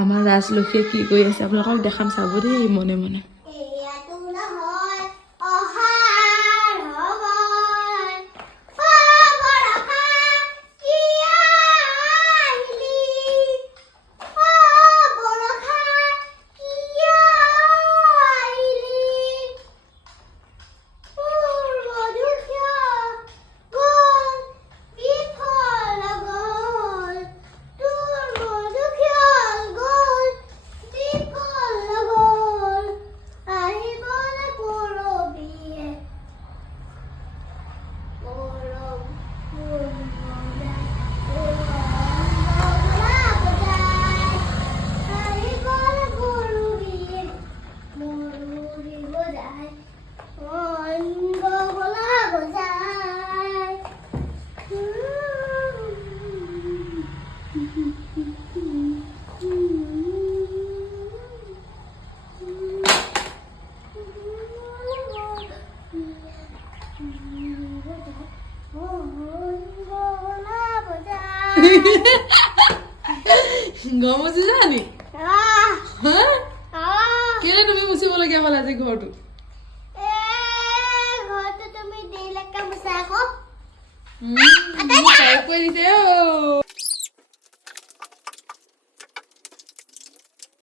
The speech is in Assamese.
আমাৰ ৰাজলক্ষ্মীয়ে কি কৰি আছে আপোনালোকক দেখাম চাব দেই মনে মনে। গম আছে জানি কেলে তুমি মুচিবলগীয়া হ'ল আজি ঘৰটো? ঘৰটো তুমি দেৰিলৈকে মুচা আকৌ। কৈ দিছে অ